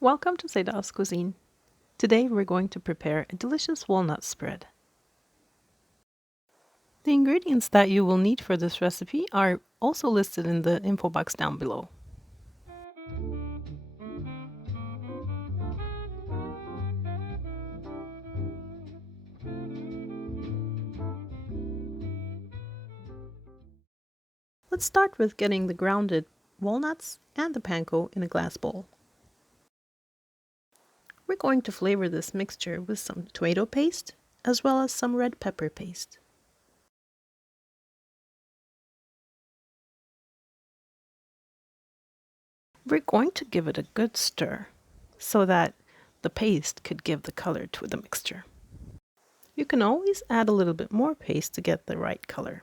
Welcome to Seda'n's cuisine. Today we're going to prepare a delicious walnut spread. The ingredients that you will need for this recipe are also listed in the info box down below. Let's start with getting the grounded walnuts and the panko in a glass bowl. We're going to flavor this mixture with some tomato paste as well as some red pepper paste. We're going to give it a good stir so that the paste could give the color to the mixture. You can always add a little bit more paste to get the right color.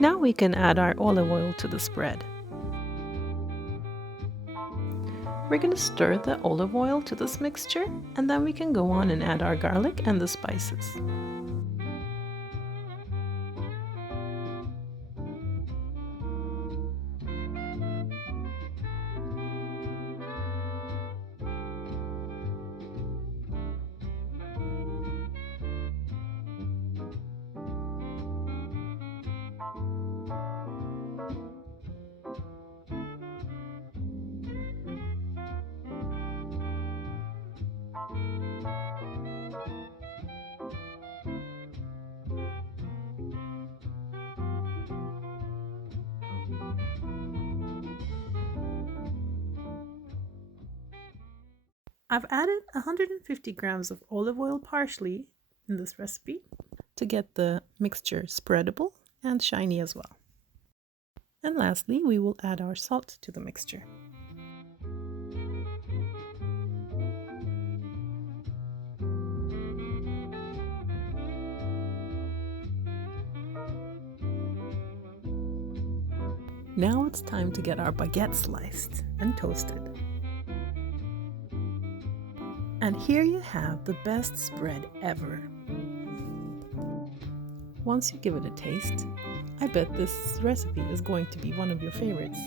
Now we can add our olive oil to the spread. We're going to stir the olive oil to this mixture, and then we can go on and add our garlic and the spices. I've added 150 grams of olive oil partially in this recipe to get the mixture spreadable and shiny as well. And lastly, we will add our salt to the mixture. Now it's time to get our baguette sliced and toasted. And here you have the best spread ever. Once you give it a taste, I bet this recipe is going to be one of your favorites.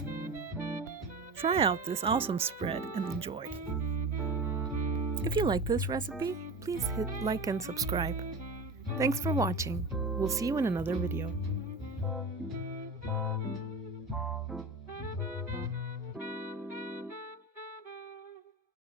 Try out this awesome spread and enjoy. If you like this recipe, please hit like and subscribe. Thanks for watching. We'll see you in another video.